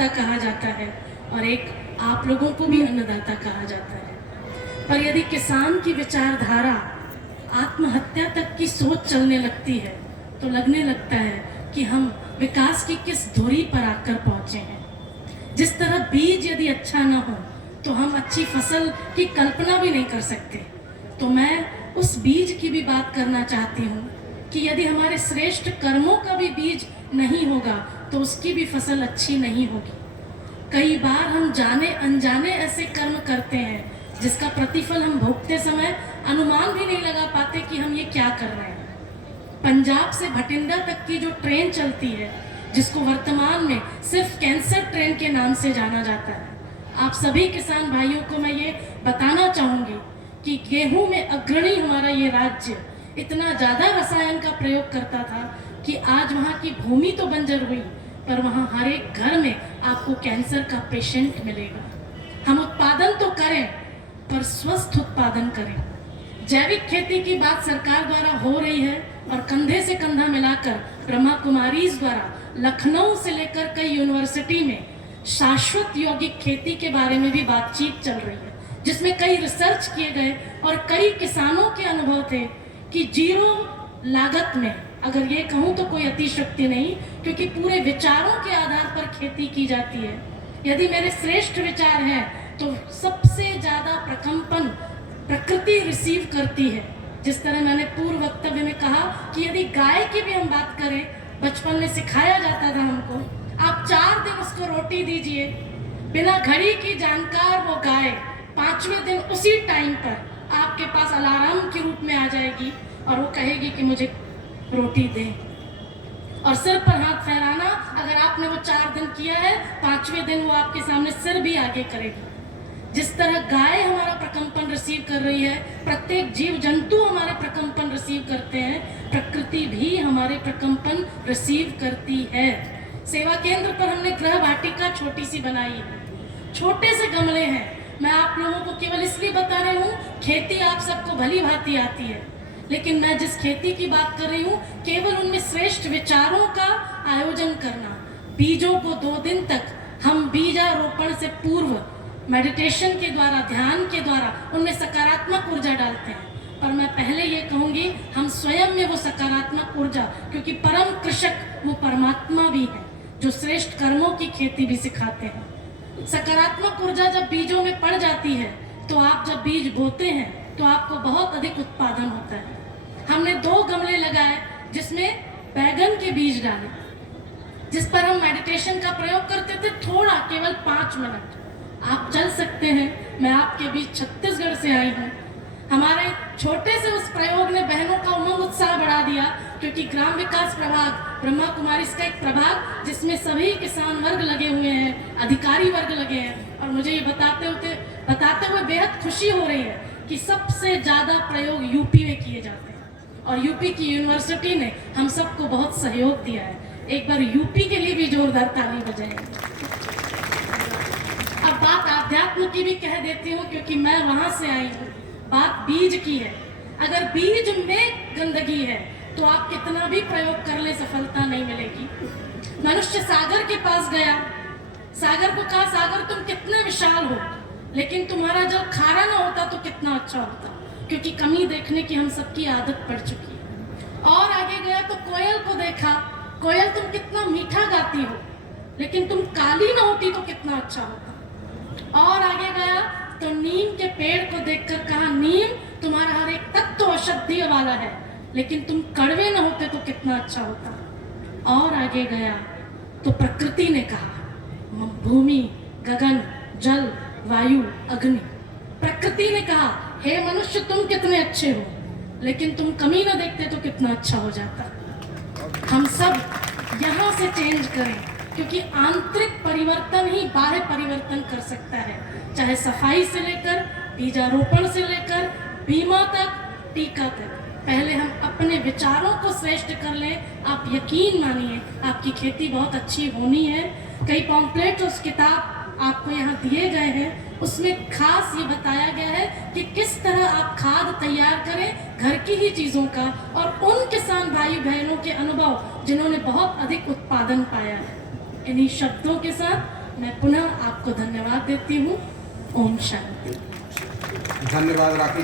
अन्नदाता कहा जाता है और एक आप लोगों को भी अन्नदाता कहा जाता है। पर यदि किसान की विचारधारा आत्महत्या तक की सोच चलने लगती है तो लगने लगता है कि हम विकास की किस धुरी पर आकर पहुंचे हैं। जिस तरह बीज यदि अच्छा ना हो तो हम अच्छी फसल की कल्पना भी नहीं कर सकते। तो मैं उस बीज की भी बात करना चाहती हूँ कि यदि हमारे श्रेष्ठ कर्मों का भी बीज नहीं होगा तो उसकी भी फसल अच्छी नहीं होगी। कई बार हम जाने अनजाने ऐसे कर्म करते हैं जिसका प्रतिफल हम भोगते समय अनुमान भी नहीं लगा पाते कि हम ये क्या कर रहे हैं। पंजाब से भटिंडा तक की जो ट्रेन चलती है, जिसको वर्तमान में सिर्फ कैंसर ट्रेन के नाम से जाना जाता है, आप सभी किसान भाइयों को मैं ये बताना चाहूँगी कि गेहूं में अग्रणी हमारा ये राज्य इतना ज़्यादा रसायन का प्रयोग करता था कि आज वहाँ की भूमि तो बंजर हुई पर वहाँ हर एक घर में आपको कैंसर का पेशेंट मिलेगा। हम उत्पादन तो करें पर स्वस्थ उत्पादन करें। जैविक खेती की बात सरकार द्वारा हो रही है और कंधे से कंधा मिलाकर ब्रह्मा कुमारीज द्वारा लखनऊ से लेकर कई यूनिवर्सिटी में शाश्वत यौगिक खेती के बारे में भी बातचीत चल रही है, जिसमें कई रिसर्च किए गए और कई किसानों के अनुभव थे कि जीरो लागत में, अगर ये कहूँ तो कोई अतिशयोक्ति नहीं, क्योंकि पूरे विचारों के आधार पर खेती की जाती है। यदि मेरे श्रेष्ठ विचार हैं तो सबसे ज़्यादा प्रकंपन प्रकृति रिसीव करती है। जिस तरह मैंने पूर्व वक्तव्य में कहा कि यदि गाय की भी हम बात करें, बचपन में सिखाया जाता था हमको, आप 4 दिन उसको रोटी दीजिए, बिना घड़ी की जानकार वो गाय 5वें दिन उसी टाइम पर आपके पास अलार्म के रूप में आ जाएगी और वो कहेगी कि मुझे रोटी दें। और सिर पर हाथ फहराना, अगर आपने वो 4 दिन किया है, 5वें दिन वो आपके सामने सिर भी आगे करेगी। जिस तरह गाय हमारा प्रकंपन रिसीव कर रही है, प्रत्येक जीव जंतु हमारे प्रकंपन रिसीव करते हैं, प्रकृति भी हमारे प्रकंपन रिसीव करती है। सेवा केंद्र पर हमने गृह वाटिका छोटी सी बनाई है, छोटे से गमले हैं। मैं आप लोगों को केवल इसलिए बता रही हूँ, खेती आप सबको भली भांति आती है, लेकिन मैं जिस खेती की बात कर रही हूँ केवल उनमें श्रेष्ठ विचारों का आयोजन करना। बीजों को 2 दिन तक हम बीजारोपण से पूर्व मेडिटेशन के द्वारा, ध्यान के द्वारा उनमें सकारात्मक ऊर्जा डालते हैं। पर मैं पहले ये कहूँगी, हम स्वयं में वो सकारात्मक ऊर्जा, क्योंकि परम कृषक वो परमात्मा भी है जो श्रेष्ठ कर्मों की खेती भी सिखाते हैं। सकारात्मक ऊर्जा जब बीजों में पड़ जाती है तो आप जब बीज बोते हैं तो आपको बहुत अधिक उत्पादन होता है। हमने 2 गमले लगाए जिसमें बैगन के बीज डाले, जिस पर हम मेडिटेशन का प्रयोग करते थे, थोड़ा, केवल 5 मिनट। आप चल सकते हैं, मैं आपके बीच छत्तीसगढ़ से आई हूँ। हमारे छोटे से उस प्रयोग ने बहनों का उमंग उत्साह बढ़ा दिया, क्योंकि ग्राम विकास प्रभाग, ब्रह्मा कुमारी इसका एक प्रभाग जिसमें सभी किसान वर्ग लगे हुए हैं, अधिकारी वर्ग लगे हैं। और मुझे ये बताते हुए बेहद खुशी हो रही है कि सबसे ज़्यादा प्रयोग यूपी में किए जाते हैं और यूपी की यूनिवर्सिटी ने हम सबको बहुत सहयोग दिया है। एक बार यूपी के लिए भी जोरदार ताली बजाएंगे। अब बात आध्यात्म की भी कह देती हूँ, क्योंकि मैं वहां से आई हूँ। बात बीज की है। अगर बीज में गंदगी है तो आप कितना भी प्रयोग कर ले, सफलता नहीं मिलेगी। मनुष्य सागर के पास गया, सागर को कहा, सागर तुम कितने विशाल हो, लेकिन तुम्हारा जल खारा ना होता तो कितना अच्छा होता, क्योंकि कमी देखने की हम सबकी आदत पड़ चुकी है। और आगे गया तो कोयल को देखा, कोयल तुम कितना मीठा गाती हो, लेकिन तुम काली ना होती तो कितना अच्छा होता। और आगे गया तो नीम के पेड़ को देखकर कहा, नीम तुम्हारा हर एक तत्व औषधि वाला है, लेकिन तुम कड़वे न होते तो कितना अच्छा होता। और आगे गया तो प्रकृति ने कहा, भूमि, गगन, जल, वायु, अग्नि, प्रकृति ने कहा, हे मनुष्य तुम कितने अच्छे हो, लेकिन तुम कमी न देखते तो कितना अच्छा हो जाता। हम सब यहाँ से चेंज करें, क्योंकि आंतरिक परिवर्तन ही बाह्य परिवर्तन कर सकता है। चाहे सफाई से लेकर, बीजारोपण से लेकर, बीमा तक, टीका तक। पहले हम अपने विचारों को श्रेष्ठ कर लें, आप यकीन मानिए आपकी खेती बहुत अच्छी होनी है। कई पॉम्पलेट उस किताब आपको यहाँ दिए गए हैं, उसमें खास ये बताया गया है कि किस तरह आप खाद तैयार करें घर की ही चीज़ों का, और उन किसान भाई बहनों के अनुभव जिन्होंने बहुत अधिक उत्पादन पाया है। इन्हीं शब्दों के साथ मैं पुनः आपको धन्यवाद देती हूँ। ओम शांति। धन्यवाद राखी।